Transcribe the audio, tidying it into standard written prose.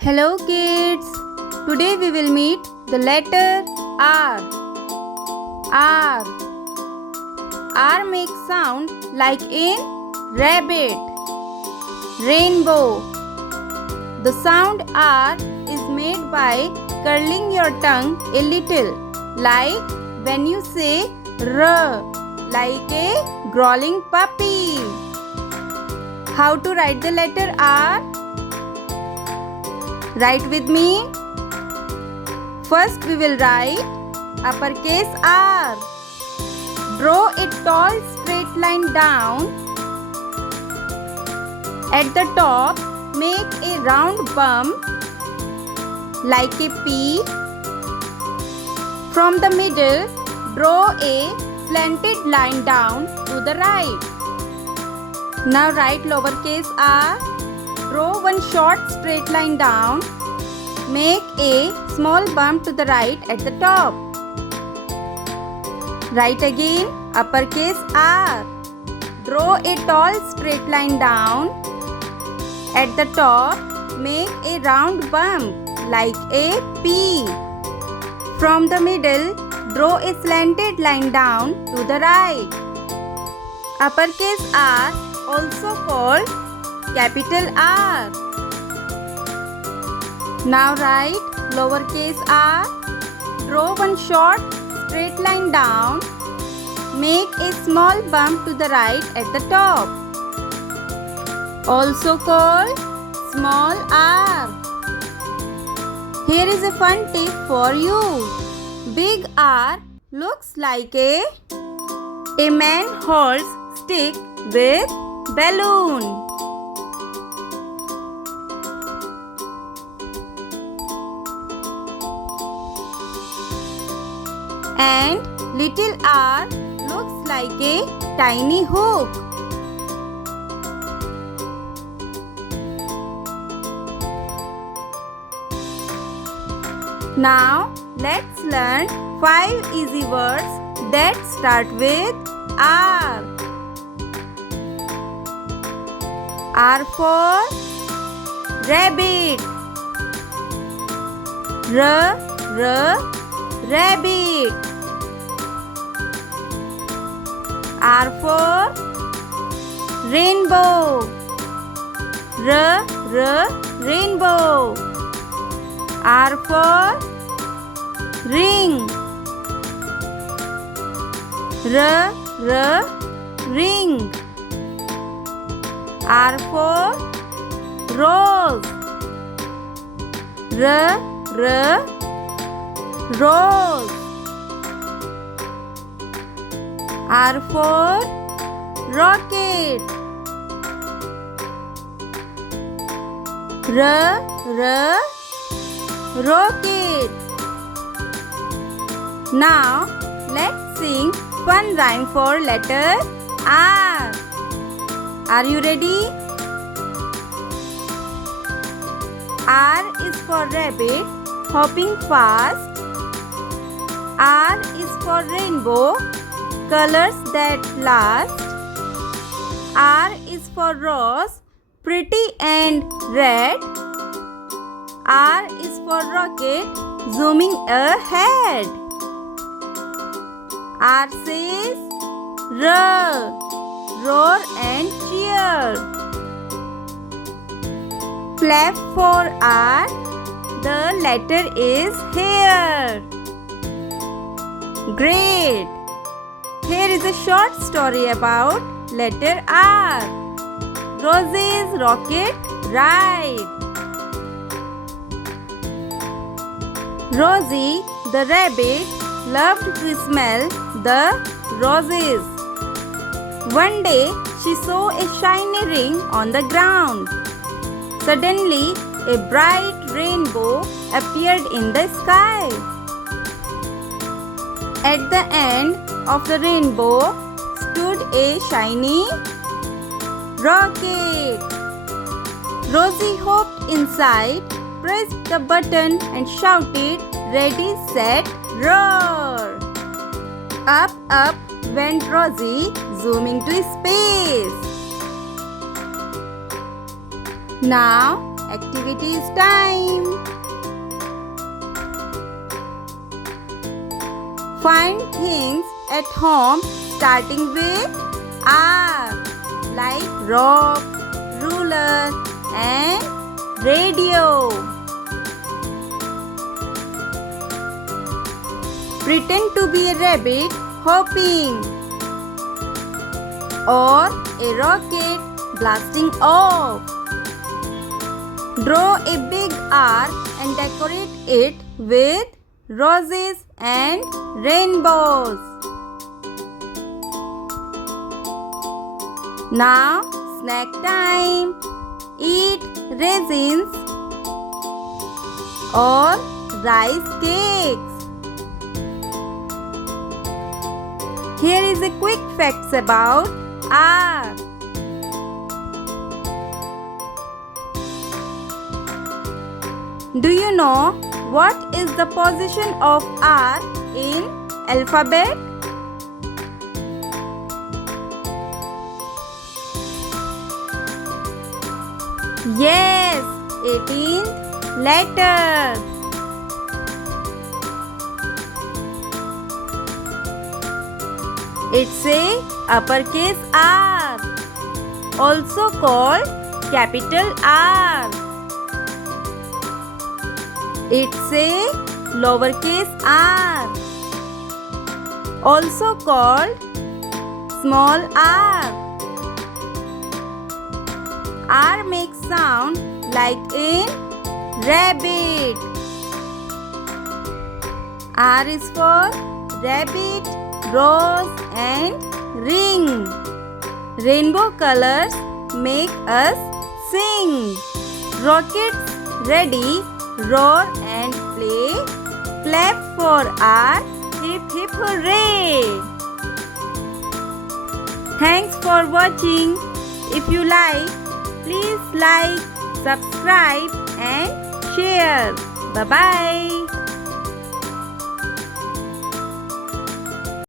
Hello kids! Today we will meet the letter R. R. R makes sound like in rabbit, rainbow. The sound R is made by curling your tongue a little, like when you say R, like a growling puppy. How to write the letter R? Write with me. First we will write uppercase R. Draw a tall straight line down. At the top, make a round bump like a P. From the middle, draw a slanted line down to the right. Now write lowercase r. Draw one short straight line down. Make a small bump to the right at the top. Write again uppercase R. Draw a tall straight line down. At the top, make a round bump like a P. From the middle, draw a slanted line down to the right. Uppercase R, also called capital R. Now write lowercase r. Draw one short straight line down. Make a small bump to the right at the top. Also called small r. Here is a fun tip for you. Big R looks like a man holds stick with balloon. And little r looks like a tiny hook. Now let's learn 5 easy words that start with R. R for rabbit. Rabbit. R for rainbow. Rainbow. R for ring. Ring. R for rose. Rose. R for rocket. Rocket. Now let's sing fun rhyme for letter R. Are you ready? R is for rabbit, hopping fast. R is for rainbow, colors that last. R is for rose, pretty and red. R is for rocket, zooming ahead. R says roar and cheer. Clap for R, the letter is here. Great! Here is a short story about letter R. Rosie's rocket ride. Rosie, the rabbit, loved to smell the roses. One day, she saw a shiny ring on the ground. Suddenly, a bright rainbow appeared in the sky. At the end of the rainbow stood a shiny rocket. Rosie hopped inside, pressed the button and shouted, "Ready, set, roar!" Up went Rosie, zooming to space. Now activities time. Find things at home starting with R, like rock, ruler and radio. Pretend to be a rabbit hopping or a rocket blasting off. Draw a big R and decorate it with roses and rainbows. Now snack time. Eat raisins or rice cakes. Here is a quick facts about R. Do you know what is the position of R in alphabet? Yes, 18th letter. It's a uppercase R, also called capital R. It's a lowercase r, also called small r. R makes sound like in rabbit. R is for rabbit, rose and ring. Rainbow colors make us sing. Rockets ready, roar and play. Clap for R, hip hip hooray. Thanks for watching. If you like, please like, subscribe and share. Bye bye.